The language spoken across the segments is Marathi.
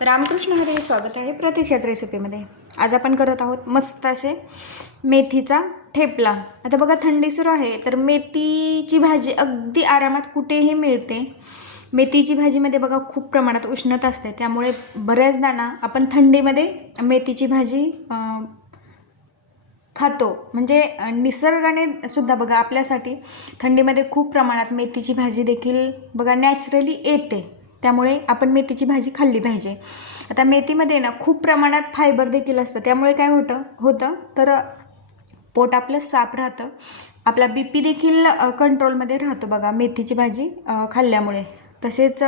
रामकृष्ण हरे स्वागत आहे प्रतीक्षाच रेसिपीमध्ये. आज आपण करत आहोत मस्त असे मेथीचा ठेपला. आता बघा थंडी सुरू आहे तर मेथीची भाजी अगदी आरामात कुठेही मिळते. मेथीची भाजीमध्ये बघा खूप प्रमाणात उष्णता असते त्यामुळे बऱ्याचदा ना आपण थंडीमध्ये मेथीची भाजी खातो. म्हणजे निसर्गाने सुद्धा बघा आपल्यासाठी थंडीमध्ये खूप प्रमाणात मेथीची भाजी देखील बघा नॅचरली येते. त्यामुळे आपण मेथीची भाजी खाल्ली पाहिजे. आता मेथीमध्ये ना खूप प्रमाणात फायबर देखील असतं. त्यामुळे काय होतं होतं तर पोट आपलं साफ राहतं. आपला बी पी देखील कंट्रोलमध्ये राहतो बघा मेथीची भाजी खाल्ल्यामुळे. तसेच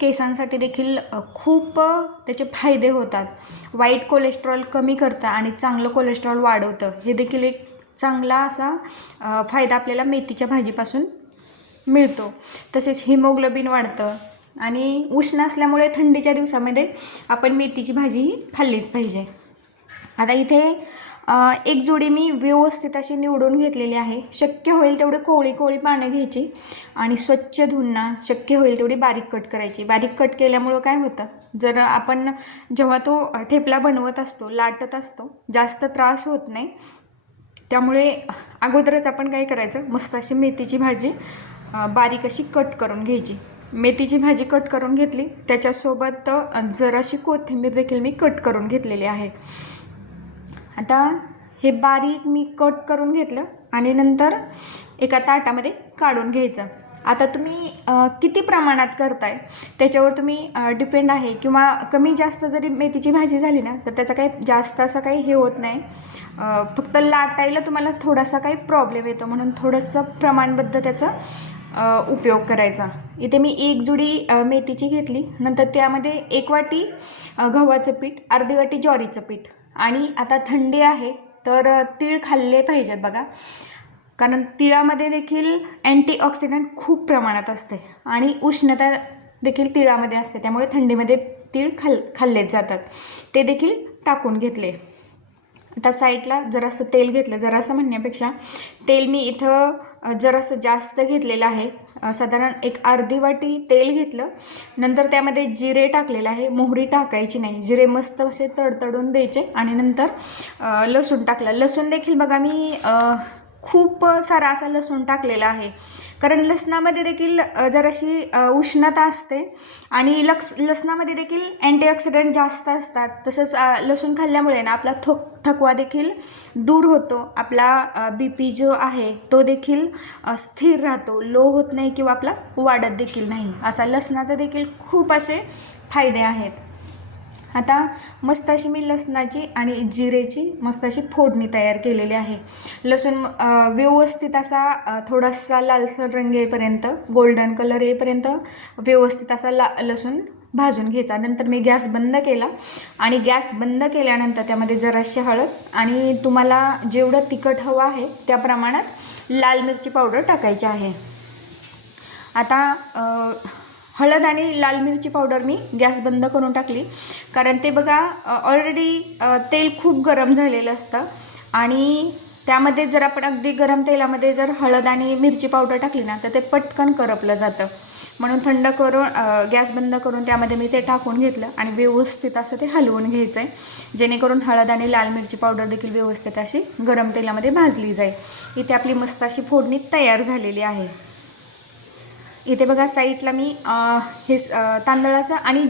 केसांसाठी देखील खूप त्याचे फायदे होतात. वाईट कोलेस्ट्रॉल कमी करतं आणि चांगलं कोलेस्ट्रॉल वाढवतं. हे देखील एक चांगला असा फायदा आपल्याला मेथीच्या भाजीपासून मिळतो. तसेच हिमोग्लोबिन वाढतं. आणि उष्ण असल्यामुळे थंडीच्या दिवसामध्ये आपण मेथीची भाजी ही खाल्लीच पाहिजे. आता इथे एक जोडी मी व्यवस्थित अशी निवडून घेतलेली आहे. शक्य होईल तेवढे कोवळी कोवळी पानं घ्यायची आणि स्वच्छ धुणं शक्य होईल तेवढी बारीक कट करायची. बारीक कट केल्यामुळं काय होतं? जर आपण जेव्हा तो ठेपला बनवत असतो लाटत असतो जास्त त्रास होत नाही. त्यामुळे अगोदरच आपण काय करायचं? मस्त अशी मेथीची भाजी बारीक अशी कट करून घ्यायची. मेथीची भाजी कट करून घेतली. त्याच्यासोबत जराशी कोथिंबीर देखील मी कट करून घेतलेली आहे. आता हे बारीक मी कट करून घेतलं आणि नंतर एका ताटामध्ये काढून घ्यायचं. आता तुम्ही किती प्रमाणात करताय? त्याच्यावर तुम्ही डिपेंड आहे किंवा कमी जास्त जरी मेथीची भाजी झाली ना तर त्याचा काही जास्त असं काही हे होत नाही. फक्त लाटायला तुम्हाला थोडासा काही प्रॉब्लेम येतो. म्हणून थोडंसं प्रमाणबद्ध त्याचं उपयोग करायचा. इथे मी एक जुडी मेथीची घेतली. नंतर त्यामध्ये एक वाटी गव्हाचं पीठ अर्धी वाटी ज्वारीचं पीठ. आणि आता थंडी आहे तर तीळ खाल्ले पाहिजेत बघा. कारण तिळामध्ये देखील अँटीऑक्सिडंट खूप प्रमाणात असते. आणि उष्णता देखील तिळामध्ये असते. त्यामुळे थंडीमध्ये तीळ खाल खाल्लेच जातात. ते देखील टाकून घेतले. आता साईडला जरासं तेल घेतलं. जरासं म्हणण्यापेक्षा तेल मी इथं जरासं जास्त घेतलेलं आहे. साधारण एक अर्धी वाटी तेल घेतलं. नंतर त्यामध्ये जिरे टाकलेलं आहे. मोहरी टाकायची नाही. जिरे मस्त असे तडतडून द्यायचे. आणि नंतर लसूण टाकलं. लसूण देखील बघा मी खूप सारा असा लसूण टाकलेला आहे. कारण लसणामध्ये देखील जराशी उष्णता असते आणि लक्स लसणामध्ये देखील अँटीऑक्सिडंट जास्त असतात. तसंच लसूण खाल्ल्यामुळे ना आपला थोक थकवा देखील दूर होतो. आपला बी पी जो आहे तो देखील स्थिर राहतो. लो होत नाही किंवा आपला वाढत देखील नाही. असा लसणाचा देखील खूप असे फायदे आहेत. आता मस्त अशी मी लसणाची आणि जिरेची मस्त अशी फोडणी तयार केलेली आहे. लसूण व्यवस्थित असा थोडासा लालसर रंग येईपर्यंत गोल्डन कलर येईपर्यंत व्यवस्थित असा ला लसूण भाजून घ्यायचा. नंतर मी गॅस बंद केला आणि गॅस बंद केल्यानंतर त्यामध्ये जराशी हळद आणि तुम्हाला जेवढं तिखट हवं आहे त्या प्रमाणात लाल मिरची पावडर टाकायची आहे. आता हळद आणि लाल मिरची पावडर मी गॅस बंद करून टाकली. कारण ते बघा ऑलरेडी तेल खूप गरम झालेलं असतं. आणि त्यामध्ये जर आपण अगदी गरम तेलामध्ये जर हळद आणि मिरची पावडर टाकली ना तर ते पटकन करपलं जातं. म्हणून थंड करून गॅस बंद करून त्यामध्ये मी ते टाकून घेतलं आणि व्यवस्थित असं ते हलवून घ्यायचं आहे जेणेकरून हळद आणि लाल मिरची पावडर देखील व्यवस्थित अशी गरम तेलामध्ये भाजली जाईल. इथे आपली मस्त अशी फोडणी तयार झालेली आहे. इथे बघा साईडला मी हे तांदळाचं आणि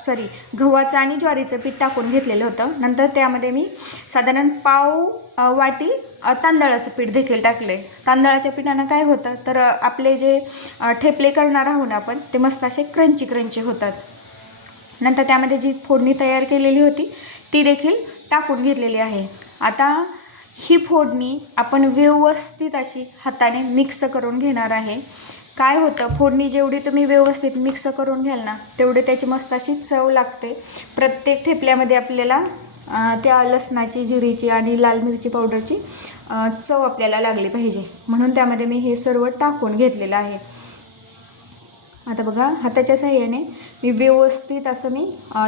सॉरी गव्हाचं आणि ज्वारीचं पीठ टाकून घेतलेलं होतं. नंतर त्यामध्ये मी साधारण पाव वाटी तांदळाचं पीठ देखील टाकले तांदळाच्या पिठानं काय होतं तर आपले जे ठेपले करणार आहोत आपण ते मस्त असे क्रंची क्रंची होतात. नंतर त्यामध्ये जी फोडणी तयार केलेली होती ती देखील टाकून घेतलेली आहे. आता ही फोडणी आपण व्यवस्थित अशी हाताने मिक्स करून घेणार आहे. काय होतं? फोडणी जेवढी तुम्ही व्यवस्थित मिक्स करून घ्याल ना तेवढी त्याची मस्त अशी चव लागते. प्रत्येक ठेपल्यामध्ये आपल्याला त्या लसणाची जिरीची आणि लाल मिरची पावडरची चव आपल्याला लागली पाहिजे. म्हणून त्यामध्ये मी हे सर्व टाकून घेतलेलं आहे. आता बघा हाताच्या साह्याने मी व्यवस्थित असं मी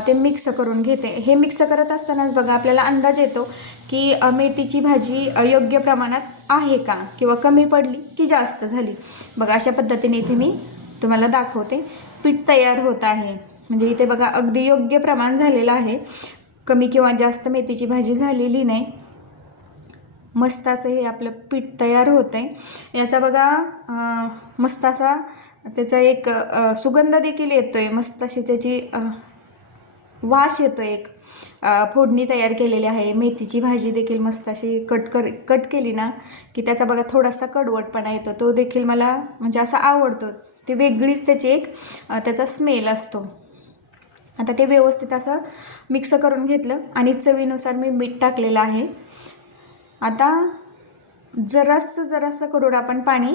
ते मिक्स करून घेते. हे मिक्स करत असतानाच बघा आपल्याला अंदाज येतो की मेथीची भाजी योग्य प्रमाणात आहे का? किंवा कमी पडली की जास्त झाली? बघा अशा पद्धतीने इथे मी तुम्हाला दाखवते. पीठ तयार होत आहे. म्हणजे इथे बघा अगदी योग्य प्रमाण झालेलं आहे. कमी किंवा जास्त मेथीची भाजी झालेली नाही. मस्त असं हे आपलं पीठ तयार होतं आहे याचा बघा मस्त असा त्याचा एक सुगंध देखील येतो आहे मस्त अशी त्याची वास येतो एक. फोडणी तयार केलेली आहे. मेथीची भाजी देखील मस्त अशी कट कर कट केली ना की त्याचा बघा थोडासा कडवटपणा येतो. तो देखील मला म्हणजे असा आवडतो. ते वेगळीच त्याची एक त्याचा स्मेल असतो. आता ते व्यवस्थित असं मिक्स करून घेतलं आणि चवीनुसार मी मीठ टाकलेलं आहे. आता जरासं जरासं करून आपण पाणी.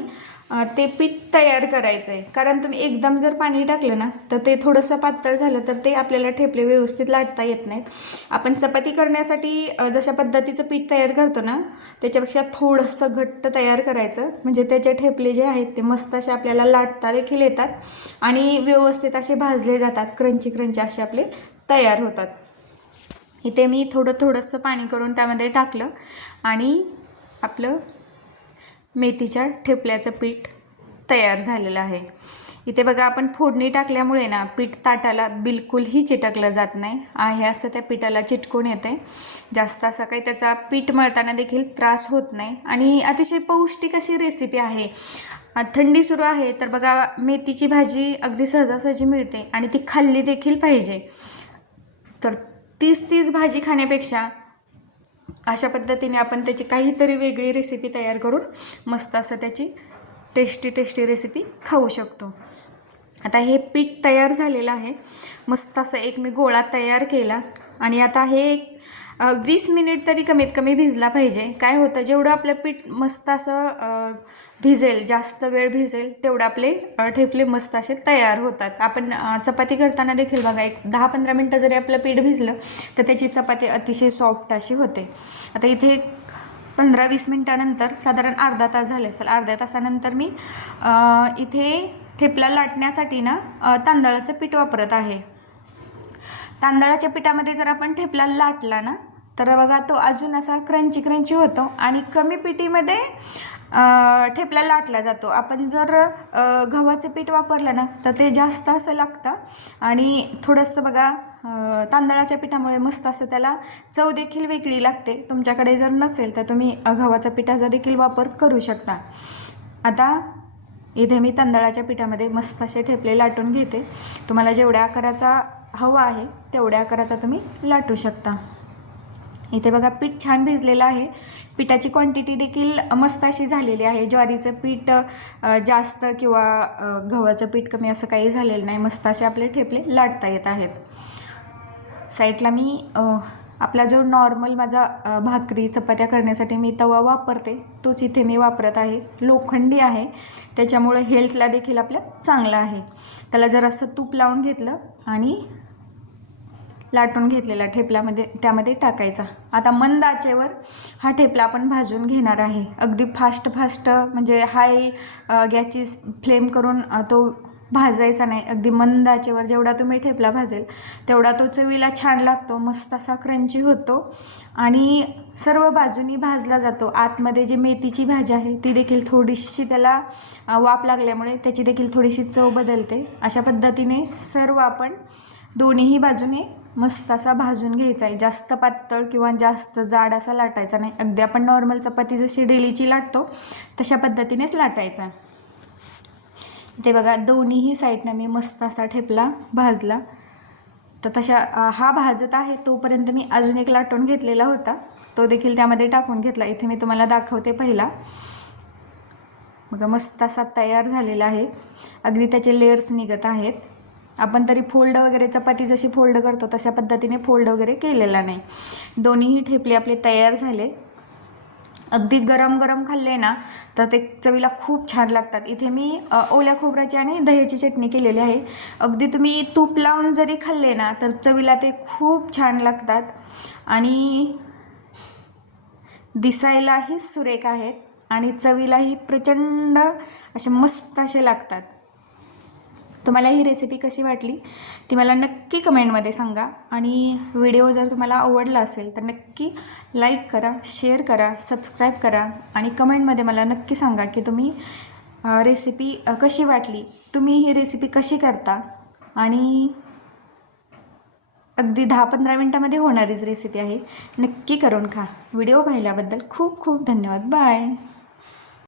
ते पीठ तयार करायचं आहे कारण तुम्ही एकदम जर पाणी टाकलं ना तर ते थोडंसं पातळ झालं तर ते आपल्याला ठेपले व्यवस्थित लाटता येत नाहीत. आपण चपाती करण्यासाठी जशा पद्धतीचं पीठ तयार करतो ना त्याच्यापेक्षा थोडंसं घट्ट तयार करायचं. म्हणजे त्याचे ठेपले जे आहेत ते मस्त असे आपल्याला लाटता देखील येतात. आणि व्यवस्थित असे भाजले जातात. क्रंची क्रंची असे आपले तयार होतात. इथे मी थोडं थोडंसं पाणी करून त्यामध्ये टाकलं. आणि आपलं मेथीच्या ठेपल्याचं पीठ तयार झालेलं आहे. इथे बघा आपण फोडणी टाकल्यामुळे ना पीठ ताटाला बिलकुलही चिटकलं जात नाही. आहे असं त्या पिठाला चिटकून येते जास्त असा काही त्याचा पीठ मळताना देखील त्रास होत नाही. आणि अतिशय पौष्टिक अशी रेसिपी आहे. थंडी सुरू आहे तर बघा मेथीची भाजी अगदी सहजासहजी मिळते आणि ती खाल्ली देखील पाहिजे. तर तीच तीच भाजी खाण्यापेक्षा अशा पद्धतीने आपण त्याची काहीतरी वेगळी रेसिपी तयार करून मस्त असं त्याची टेस्टी टेस्टी रेसिपी खाऊ शकतो. आता हे पीठ तयार झालेलं आहे. मस्त असं एक मी गोळा तयार केला. आणि आता हे एक वीस मिनिट तरी कमीत कमी भिजला पाहिजे. काय होतं जेवढं आपलं पीठ मस्त असं भिजेल जास्त वेळ भिजेल तेवढं आपले ठेपले मस्त असे तयार होतात. आपण चपाती करताना देखील बघा एक दहा पंधरा मिनटं जरी आपलं पीठ भिजलं तर त्याची चपाती अतिशय सॉफ्ट अशी होते. आता इथे पंधरा वीस मिनटानंतर साधारण अर्धा तास झाले असेल. अर्ध्या तासानंतर मी इथे ठेपला लाटण्यासाठी ना तांदळाचं पीठ वापरत आहे. तांदळाच्या पिठामध्ये जर आपण ठेपला लाटला ना तर बघा तो अजून असा क्रंची क्रंची होतो आणि कमी पिठीमध्ये ठेपला लाटला जातो. आपण जर गव्हाचं पीठ वापरलं ना तर ते जास्त असं लागतं. आणि थोडंसं बघा तांदळाच्या पिठामुळे मस्त असं त्याला चव देखील वेगळी लागते. तुमच्याकडे जर नसेल तर तुम्ही गव्हाच्या पिठाचा देखील वापर करू शकता. आता इथे मी तांदळाच्या पिठामध्ये मस्त असे ठेपले लाटून घेते. तुम्हाला जेवढ्या आकाराचा हवा आहे तेवढ्या आकाराचा तुम्ही लाटू शकता. इथे बघा पीठ छान भिजलेलं आहे. पिठाची क्वांटिटी देखील मस्त अशी झालेली आहे. ज्वारीचं पीठ जास्त किंवा गव्हाचं पीठ कमी असं काही झालेलं नाही. मस्त असे आपले ठेपले लाटता येत आहेत. साईडला मी आपला जो नॉर्मल माझा भाकरी चपात्या करण्यासाठी मी तवा वापरते तोच इथे मी वापरत आहे. लोखंडी आहे. त्याच्यामुळे हेल्थला देखील आपल्या चांगला आहे. त्याला जरासं तूप लावून घेतलं आणि लाटून घेतलेला ठेपल्यामध्ये त्यामध्ये टाकायचा. आता मंद आचेवर हा ठेपला आपण भाजून घेणार आहे. अगदी फास्ट फास्ट म्हणजे हाय गॅसची फ्लेम करून तो भाजायचा नाही. अगदी मंद आचेवर जेवढा तुम्ही ठेपला भाजेल तेवढा तो चवीला छान लागतो मस्त असा क्रंची होतो आणि सर्व बाजूनी भाजला जातो. आतमध्ये जी मेथीची भाजी आहे ती देखील थोडीशी त्याला वाप वाफ लागल्यामुळे त्याची देखील थोडीशी चव बदलते. अशा पद्धतीने सर्व आपण दोन्हीही बाजूने मस्त असा भाजून घ्यायचा आहे. जास्त पातळ किंवा जास्त जाड असा लाटायचा नाही. अगदी आपण नॉर्मल चपाती जशी डेलीची लाटतो तशा पद्धतीनेच लाटायचा. ते बघा दोन्हीही साईडनं मी मस्त असा ठेपला भाजला. तर तशा हा भाजत आहे तोपर्यंत मी अजून एक लाटून घेतलेला होता. तो देखील त्यामध्ये टाकून घेतला. इथे मी तुम्हाला दाखवते पहिला. बघा मस्त असा तयार झालेला आहे. अगदी त्याचे लेयर्स निघत आहेत. आपण तरी फोल्ड वगैरे चपाती जशी फोल्ड करतो तशा पद्धतीने फोल्ड वगैरे केलेला नाही. दोन्हीही ठेपले आपले तयार झाले. अगदी गरम गरम खाल्ले ना तर ते चवीला खूप छान लागतात. इथे मी ओल्या खोबऱ्याची आणि दह्याची चटणी केलेली आहे. अगदी तुम्ही तूप लावून जरी खाल्ले ना तर चवीला ते खूप छान लागतात. आणि दिसायलाही सुरेख आहेत आणि चवीलाही प्रचंड असे मस्त असे लागतात. तुम्हाला ही रेसिपी कशी वाटली ती मला नक्की कमेंटमध्ये सांगा. आणि व्हिडिओ जर तुम्हाला आवडला असेल तर नक्की लाईक करा शेअर करा सबस्क्राईब करा. आणि कमेंटमध्ये मला नक्की सांगा की तुम्ही रेसिपी कशी वाटली. तुम्ही ही रेसिपी कशी करता? आणि अगदी दहा पंधरा मिनटामध्ये होणारीच रेसिपी आहे. नक्की करून खा. व्हिडिओ पाहिल्याबद्दल खूप खूप धन्यवाद. बाय